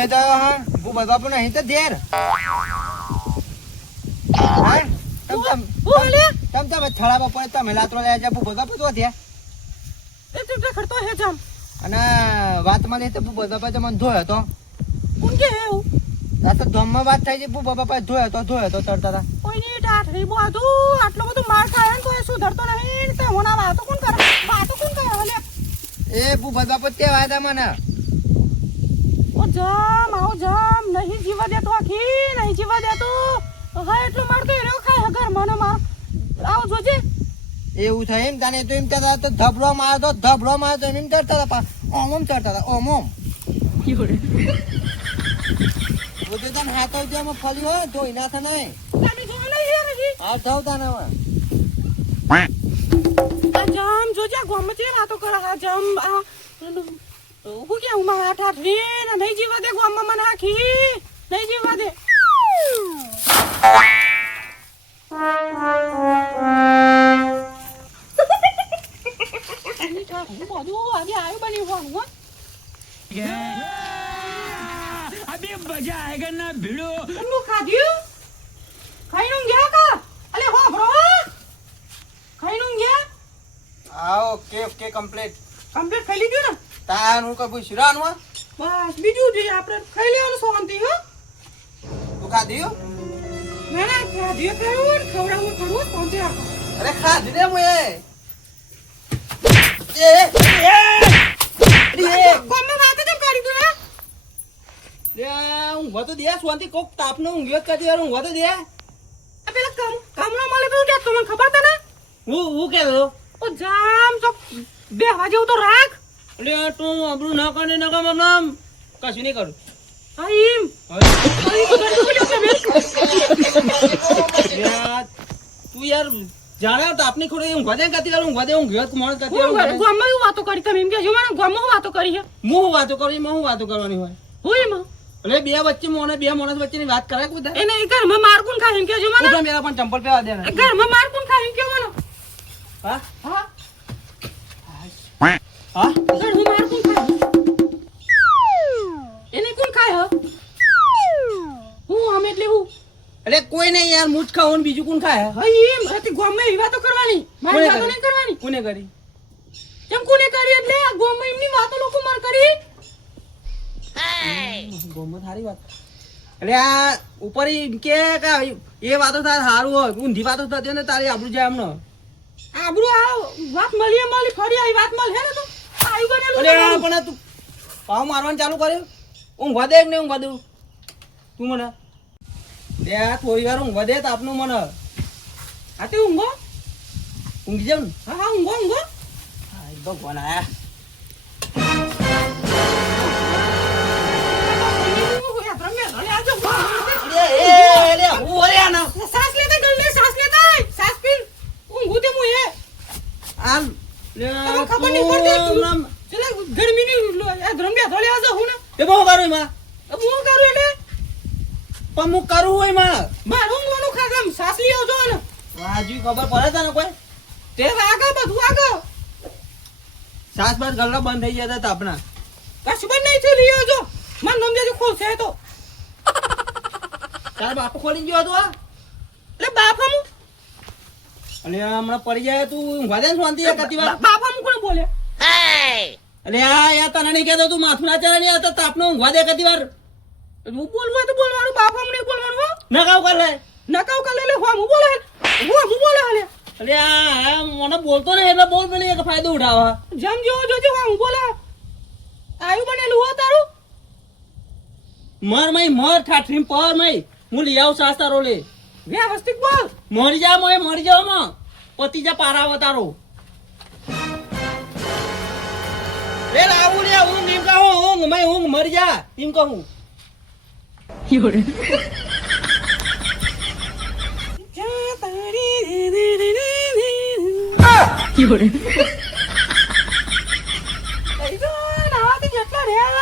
તમે તો હા ભૂપત બાપુ નહીં તો દેર હા તમ છળા બાપુ તમે લાતરો લે જા ભૂપત બાપુ તો થયા એ તું ખડતો હે જામ અને વાતમાં નહીં તો ભૂપત બાપા મને ધોયો તો કોણ કે હે હું આ તો ધમમાં વાત થઈ છે ભૂપત બાપા ધોયો તો તડતા હતા કોઈની ટાઠરી બાજુ આટલો બધો માર ખાય ને તો એ સુધરતો નહીં તે હોના વાતો કોણ કરે હલે એ ભૂપત બાપુ તે વાયદા મને ઓ જામ આવો જામ નહીં જીવા દેતો આખી નહીં જીવા દેતો હા એટલું મારતો એનો ખાય ઘર મને માર આવો જોજે એવું થાય એમ તને તો એમ તો ધબડો માર્યો તો એમ ચડતા હતા ઓમ ચડતા હતા ઓમ બધું તને હાથો જેમાં ફરી હોય ધોઈ ના થાય નહીં તમે જો નહીં હજી હા ધવ તને આ જામ જોજે ગોમતી વાતો કરે હા જામ હું કે હું માં આઠ ને નહીં જીવા દે ગોમમાં મને આખી નહીં જીવા દે अभी मजा आएगा ना भिड़ो તું ખાધ્યું ખાઈ નું ગયા કા અલે હો બ્રો ખાઈ નું ગયા હા ઓકે કમ્પ્લીટ ખાઈ લીધું ને તાનું કબુ શિરાનું બસ બીજું જે આપણે ખાઈ લેવાનું શાંતિ હો તું ખાધ્યું ના ખાધ્યું ખવડાવું શાંતિ રાખો અરે ખાધી ને મુએ કોમમાં વાત કેમ કરી તું હે ઊંઘવા તો દે શાંતિ કોક તાપનો ઊંઘ્યો કરી યાર ઊંઘવા તો દે આ પેલા કામનો મળે તો કે તમને ખબર તને હું કેતો ઓ જામ તો બે વાગે તો રાખ એટલે તું આપણું ના કરે ના કામ નામ કશું નહીં કરું આઈમ તું યાર જાણે તાપની ખોડી ઊંઘવા દે કાતી વાર ઊંઘવા દે ઊંઘ્યો મોણ કાતી વાર ગામમાં હું વાતો કરી તમે એમ કે જો મને ગામમાં વાતો કરી છે હું વાતો કરું હું વાતો કરવાની હોય હોય એમાં એટલે બે વચ્ચે બે માણસ વચ્ચેની વાત કરે કોઈ એને ઘરમાં માર કોણ ખાય એમ કે જો મને મેરા પણ ચંપલ પહેવા દે ઘરમાં માર કોણ ખાય એમ કે મને હા હા હા ઘરમાં માર કોણ ખાય એને કોણ ખાય હું આમ એટલે હું અરે કોઈ નહીં યાર મુજ ખાવ ને બીજું કોણ ખાય હઈ એમ હતી ગામમાં એવી વાતો કરવાની મારી વાતો નહીં કરવાની કોને કરી કેમ કોને કરી એટલે ગામમાં એમની વાતો લોકો માર કરી ગોમત સારી વાત એટલે આ ઉપર કે એ વાતો તાર સારું હોય ઊંધી વાતો થતી હોય ને તારી આબરૂ જાય એમનો આબરૂ આ વાત મળી ફરી આવી વાત મળી હે ને તો આયુ બનેલું અરે પણ તું પાવ મારવાનું ચાલુ કર્યું ઊંઘવા દે ને ઊંઘવા દઉં તું મને દે થોડી વાર ઊંઘવા દે તાપનું મને આ તે ઊંઘો ઊંઘી જાવ ને હા ઊંઘો ભગવાન આયા સાસ લેતા ગલ્લે સાસ લેતા સાસ પીન ઊંઘું તે મુએ આમ ખબર નહીં પડતી ચલા ગરમીની ધરમ્યા ધોલે આજો હું ને તે બહુ કરું એમાં હું કરું એટલે પણ હું કરું હોય એમાં મારું ઊંઘવાનું ખાગમ સાસ લઈ આવજો ને હાજી ખબર પડે તને કોઈ તે વાગા બધું વાગા સાસ બાસ ગલ્લા બંધ થઈ ગયા હતા આપણા કશું બંધ નહીં થયું લઈ આવજો મન નમ દેજો ખોલશે તો તારા બાપુ ખોલી ગયો હતો એટલે બાપા મુ અને હમણાં પડી જાય તું ઊંઘવા દે ને શાંતિ કતી વાર બાપા મુ કોણ બોલે અરે આ યાર તને નહીં કહેતો તું માથું ના ચડે નહીં આવતા તાપનો ઊંઘવા દે કતી વાર હું બોલવા તો બોલવાનું બાપા મને બોલવાનું હો નકાવ કર લે નકાવ કર લે હું બોલે હાલે અરે આ મને બોલતો નહીં એટલે બોલ પેલી એક ફાયદો ઉઠાવા જમ જો જોજો હું બોલે આયુ બનેલું હો તારું મર ઠાઠરી પર મય હું લઈ આવું સાસ તારો લે વ્યવસ્થિત બોલ મરી જાવ માં પતિ જા પારાવ તારો લે લાવું લે હું એમ કહું ઊંઘ મરી જા એમ કહું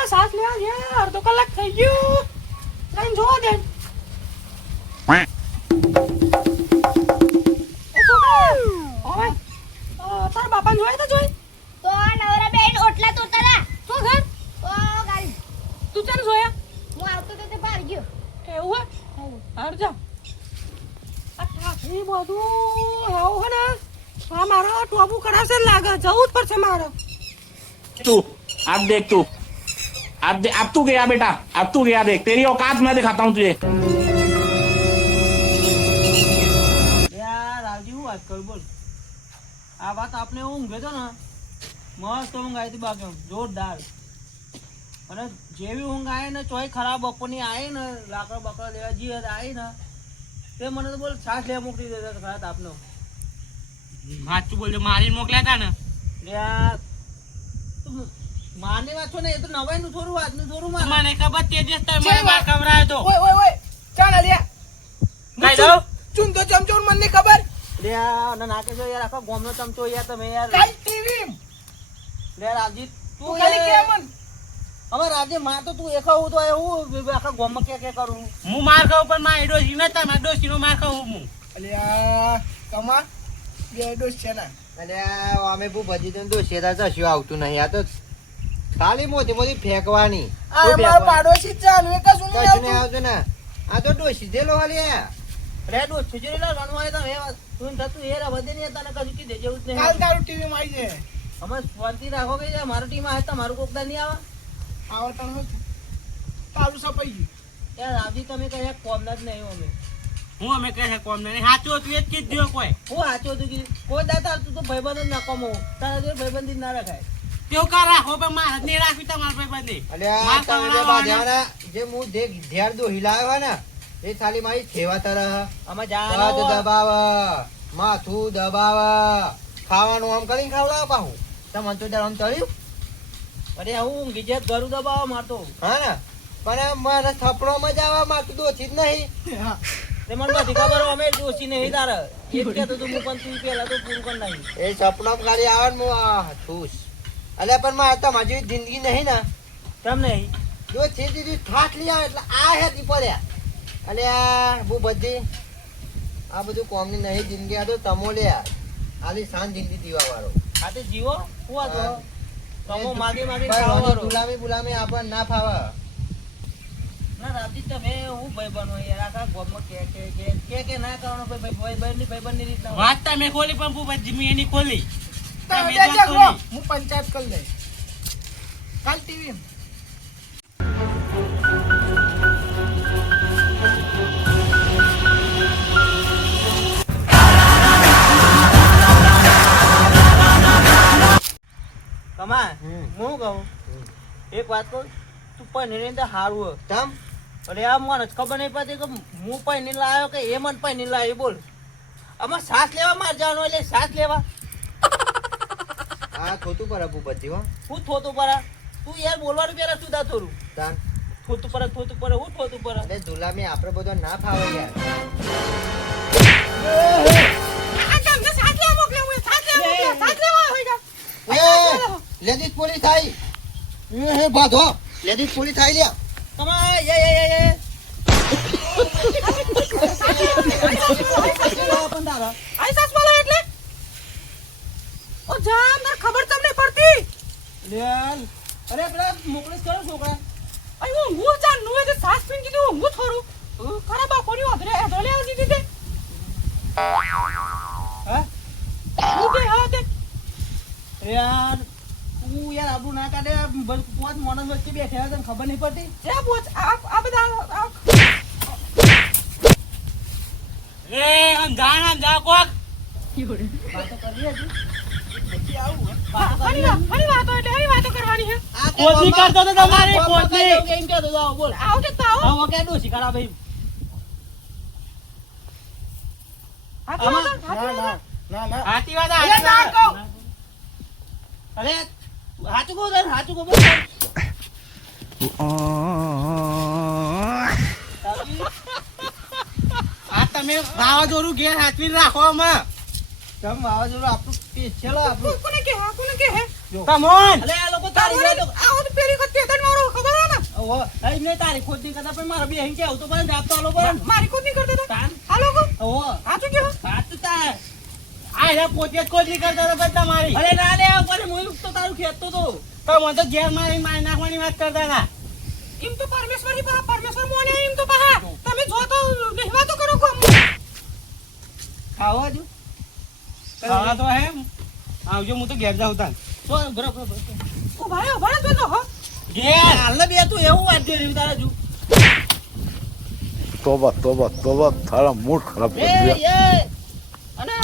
સાસ લેવા અડધો કલાક થઈ ગયું લઈને જોવા દે તારા બાપા જોઈ તો જોઈ તો નવરા બેન ઓટલા તોતરા તો ઘર તો ગાલ તું ચાલ જોયા એ બધું આવું હે ને આ મારો ટોપુ કરાવશે ને લાગે જવું જ પડશે મારે तू अब देख तू अब तू गया बेटा अब तू गया देख तेरी औकात मैं दिखाता हूँ तुझे યાર રાવજી હું વાત કરું બોલ આ વાત આપણે ઊંઘે તો ને મસ્ત ઊંઘ આવી હતી બાકી જોરદાર અને જેવી ઊંઘ આવે ને ચોય ખરાબ બપોરની આવી ને લાકડા બકડા લેવા જઈએ આવી ને તે મને તો બોલ છાસ લેવા મોકલી દેતા ખરા આપનો સાચું બોલજો મારી મોકલ્યા હતા ને યાર તું માની વાત છો ને એ તો નવાઈ નું થોડું વાત નું થોડું મારે મને ખબર તેજસ તો મને માર કવરાયો તો ઓય ચાલ અલ્યા કઈ દઉં ચૂન તો ચમચો મને નહીં ખબર લ્યા અને નાખે છો યાર આખા ગોમનો ચમચો યાર તમે યાર કાલ ટીવી લે રાજી તું ખાલી કે મન હવે રાજે માં તો તું એકાવું તો હું આખા ગોમમાં કે કરું હું માર ખાઉં પણ માર ડોસી નતા માર ડોસી નો માર ખાઉં હું અલ્યા કમા બે ડોસ છે ને અલ્યા અમે બહુ બધી તો દોશેતા જશું આવતું નહીં આ તો ખાલી મોટી મોટી ફેંકવાની આ અમાર પાડોશી ચાલુ એક જ કશું નહીં આવતું ને આ તો ડોશી દેલો હાલ્યા રે દો છુજરી લા રણવા તો હે તું થતું હે રા વધે નહીં તને કશું કી દે જેવું જ કાલ નહીં તારું ટીવી માં આવી જાય અમે શાંતિ રાખો કે મારો ટીમ આ તમારું કોકદા નહીં આવે આવો તણ તારું સપાઈ ગયું યાર રાજી તમે કઈ કોમના જ નહીં અમે હું અમે કહે કોમ નહીં સાચું હતું એ જ કીધ દ્યો કોઈ હું સાચું હતું કે કોઈ દાતા તું તો ભાઈબંધ જ ના કમો તારા જોડે ભાઈબંધી જ ના રખાય તેવું કા રાખો પણ માર જ નહીં રાખવી તમારા ભાઈ બંધી અલ્યા તમે જે બાંધ્યાવાના જે હું જે ઘેર દો હિલાયો હે ને એ ખાલી મારી ખેવા તરહ અમે પગ જાનો દબાવ માથું દબાવ ખાવાનું આમ કરીને ખાવડાવ પાહું તમને તો આમ તળ્યું અરે હું ગીજે ઘરું દબાવા મારતો હા ને પણ મને થપડોમાં જ આવવા માંગતું દોશી જ નહીં તે મને બધી ખબર હોય, અમે દોષી નહીં તારે એ જ કહેતો તું હું પણ તું પહેલા તો પૂરું કરી નાખ્યું એ સપનામાં ખાલી આવે ને હું ખુશ અલ્યા પણ મારે તમારી જેવી જિંદગી નહીં ને કેમ નહીં જો છે દીધી ઠાક લઈ આવે એટલે આ હેતી પડ્યા અલ્યા બહુ બધી આ બધું કોમની નહીં જિંદગી આ તો તમો લ્યા આલી શાંત જિંદગી જીવા વાળો આ તો જીવો હું આ તો તમો માગી માગી ભાઈ, ખાવાનો ગુલામી ગુલામી આપણને ના ફાવે ના રાતી તમે હું ભાઈ બનો યાર આખા ગોમમાં કે ના કરવાનો ભાઈ ની રીત ના વાત તમે ખોલી પણ ભૂપતજી મેં એની ખોલી તમે તમે તો ખોલી. હું પંચાયત કરી લઈ કાલ ટીવી કમા હું કહું એક વાત કહું તું પણ એની અંદર હારું તમ અરે આ મને જ ખબર નહીં પડતી કે હું પૈની લાવ્યો કે એ મને પૈની લાવ્યો બોલ આમાં શ્વાસ લેવા માર જવાનો એટલે શ્વાસ લેવા આ ખોટું પર અપુ બધી હો હું થોતું પર તું યાર બોલવાનું પેલા તું દા થોડું તાન થોતું પર હું થોતું પર અરે ગુલામી આપણે બધો ના ફાવે યાર આ તમને સાથ લેવા મોકલે હું સાથ લેવા હોય જા એ લેડીઝ પોલીસ આવી હે બાધો લેડીઝ પોલીસ આવી લ્યા કમા એ પણ તારા આઈ સાસ બોલો એટલે ઓ જામ ના ખબર તમને પડતી લેન અરે પેલા મોકલીશ કરો છોકરા આઈ હું જાન નું એ સાસ પીન કીધું હું થોડું ખરા બાપોની ઓધરે એધોલે આવી દીધી હા હું કે હા તે યાર તું યાર આબુ ના કાઢે પાંચ માણસ વચ્ચે બેઠા તને ખબર નહીં પડતી જે બોચ આ બધા એ આમ જા કોક વાતો કરવી હતી પછી આવું હરી વાતો કરવાની હે આ કોચી કરતો તો તમારી કોચી. એમ કહેતો તો બોલ આવો કે તાવો હવે કે ડોસી ખરા ભાઈ ના હાથી વાત એ ના કહું અરે હાચું કહું તને હાચું કહું બોલ આ તમે વાવાઝોડું ઘેર હાથવી રાખો આમાં તમ વાવાઝોડું આપણું પેછેલો આપણું કોને કે હે તમોન અરે આ લોકો તારી જાય તો આવો તો પેલી વખતે તને મારો ખબર હે ને ઓહો એમને તારી ખોદ નહીં કરતા પણ મારા બે અહીં કેવું તો પણ આપતો આલો પર મારી ખુદ નહીં કરતા તા તાન આ લોકો ઓહો સાચું કેવું હાચું તાર આ રે પોતે જ કોચી કરતો તો બધા મારી અરે ના લે ઉપર હું તો તારું ખેતતો તો મને તો ઘેર મારી મારી નાખવાની વાત કરતા હતા એમ તો પરમેશ્વર મોને એમ તો પહા તમે જો તો નહીં વાતો કરો કોમ હા તો હે આવજો હું તો ઘેર જાઉં તાન બરાબર ઓ ભાઈ ઓ ભાઈ તો હો ઘેર હાલ બે તું એવું વાત દે તારા જુ तोबा तोबा तोबा थारा मूड खराब कर એ दिया એ અને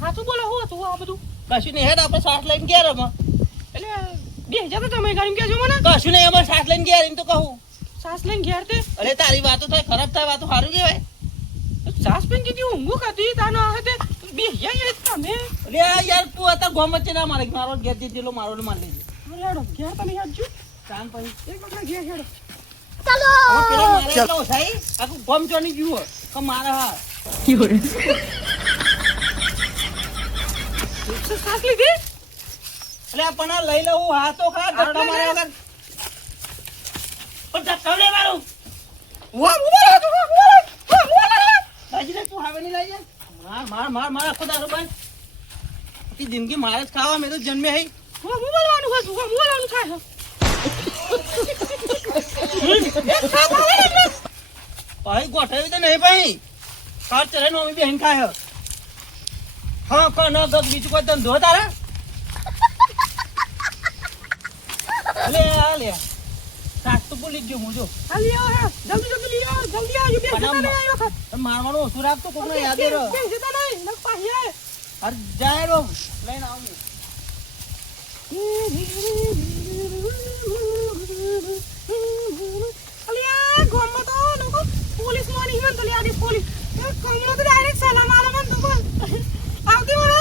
હાચું બોલો હું હતું આ બધું કશું નહીં હેડ આપણે સાથ લઈને ગયા રમા એટલે બે જતો તમે ગાડી કહેજો મને કશું નહીં અમારે સાથ લઈને ગયા એમ તો કહું સાસ લઈને ઘેર તે અરે તારી વાતો થાય ખરાબ થાય વાતો સારું કહેવાય સાસ પેન કીધી ઊંઘું ખાતી તાનો આ તે બે જાય તમે અરે આ યાર તું અત્યારે ગોમ વચ્ચે ના મારે મારો ઘેર જેટલો મારો ને માર લેજે હેડો ઘેર તમે હેડજો ચાલ પછી એક વખત ઘેર હેડો હવે પેલા મારે એટલો થાય આખું ગોમ ચોની ગયું કે મારે હા સાસ લીધી એટલે પણ આ લઈ લઉં હા તો ખરા ધક્કા મારે વગર પણ ધક્કા લે મારું વાહ મોબાઈલ હતો મોબાઈલ રાજી લે તું હવે નહીં લઈ જા માર આખો દારૂ બંધ આખી જિંદગી મારે જ ખાવા મેં તો જન્મે હઈ વાહ મોબાઈલ વાનું ખાય વાહ મોબાઈલ વાનું ખાય ભાઈ ગોઠવ્યું તો નહીં ભાઈ કાર ચરે નો અમે બેન ખાય હા કો ન ગગ બીજું કોઈ ધંધો તારા લે આ લે સાત તો બોલી જ ગયો હું જો હાલી આવો હે જલ્દી લઈ આવો જલ્દી આવજો બે જતા નહીં આ વખત મારવાનું ઓછું રાખતો કોકને યાદ રહે બે જતા નહીં નક પાહી અરે જાય રો લઈને આવું અલિયા ગોમમાં તો લોકો પોલીસ માની હિમંત લે આડી પોલીસ કમનો તો ડાયરેક્ટ સલામ આલે મન તો આવતી મને